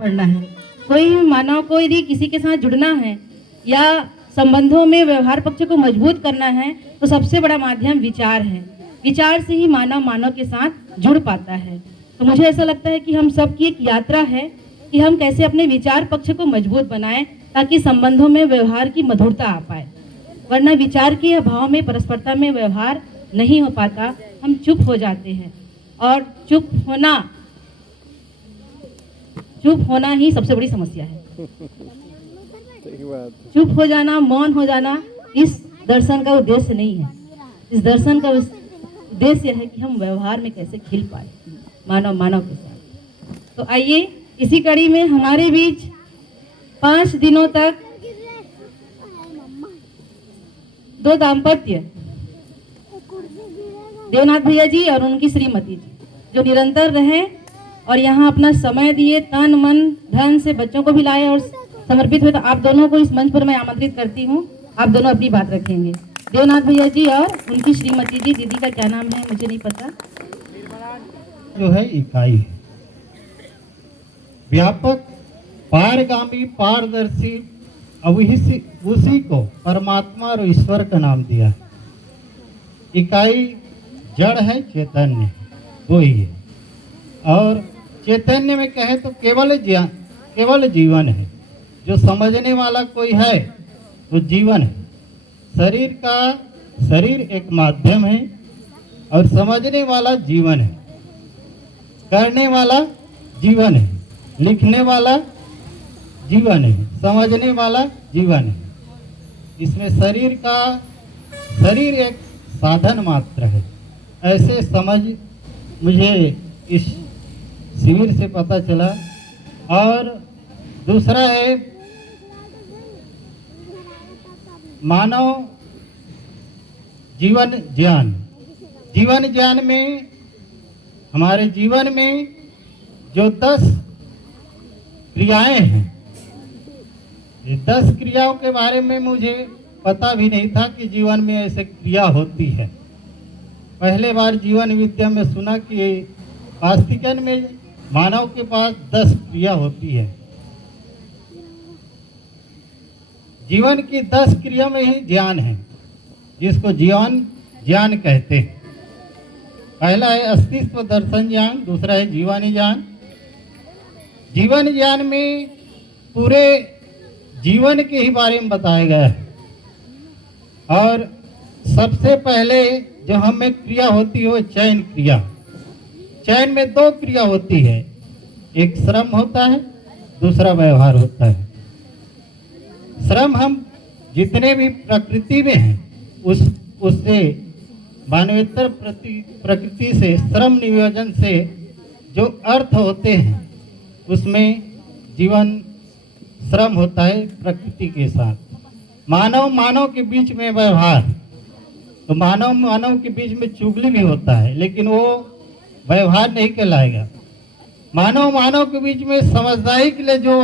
बढ़ना है। कोई मानव को यदि किसी के साथ जुड़ना है या संबंधों में व्यवहार पक्ष को मजबूत करना है तो सबसे बड़ा माध्यम विचार है। विचार से ही मानव मानव के साथ जुड़ पाता है। तो मुझे ऐसा लगता है कि हम सबकी एक यात्रा है कि हम कैसे अपने विचार पक्ष को मजबूत बनाएं ताकि संबंधों में व्यवहार की मधुरता आ पाए। वरना विचार के अभाव में परस्परता में व्यवहार नहीं हो पाता, हम चुप हो जाते हैं और चुप होना ही सबसे बड़ी समस्या है। चुप हो जाना, मौन हो जाना इस दर्शन का उद्देश्य नहीं है। इस दर्शन का उद्देश्य है कि हम व्यवहार में कैसे खिल पाए मानव मानव के साथ। तो आइए इसी कड़ी में हमारे बीच 5 दिनों तक 2 दाम्पत्य देवनाथ भैया जी और उनकी श्रीमती जी जो निरंतर रहे और यहाँ अपना समय दिए, तन मन धन से बच्चों को भी लाए और समर्पित हुए। तो आप दोनों को इस मंच पर मैं आमंत्रित करती हूँ। आप दोनों अपनी बात रखेंगे। देवनाथ भैया जी और उनकी श्रीमती जी, दीदी का क्या नाम है मुझे नहीं पता। जो है इकाई है, व्यापक, पारगामी, पारदर्शी, अविहित, उसी को परमात्मा और ईश्वर का नाम दिया। इकाई जड़ है, चैतन्य वो ही है। और चैतन्य में कहे तो केवल जीवन है। जो समझने वाला कोई है तो जीवन है। शरीर एक माध्यम है और समझने वाला जीवन है, करने वाला जीवन है, लिखने वाला जीवन है, समझने वाला जीवन है। इसमें शरीर एक साधन मात्र है। ऐसे समझ मुझे इस शिविर से पता चला। और दूसरा है मानव जीवन ज्ञान में हमारे जीवन में जो 10 क्रियाएं हैं, ये 10 क्रियाओं के बारे में मुझे पता भी नहीं था कि जीवन में ऐसे क्रिया होती है। पहले बार जीवन विद्या में सुना कि वास्तविकन में मानव के पास 10 क्रिया होती है। जीवन की 10 क्रिया में ही ज्ञान है, जिसको ज्ञान कहते हैं। पहला है अस्तित्व दर्शन ज्ञान, दूसरा है जीवनी ज्ञान। जीवन ज्ञान में पूरे जीवन के ही बारे में बताया गया है। और सबसे पहले जो हमें क्रिया होती है वो चयन क्रिया। चयन में 2 क्रिया होती है, एक श्रम होता है, दूसरा व्यवहार होता है। श्रम हम जितने भी प्रकृति में हैं उससे मानवेतर प्रकृति से श्रम नियोजन से जो अर्थ होते हैं उसमें जीवन श्रम होता है प्रकृति के साथ। मानव के बीच में व्यवहार, तो मानव के बीच में चुगली भी होता है, लेकिन वो व्यवहार नहीं कहलाएगा। मानव के बीच में समझदारी के लिए जो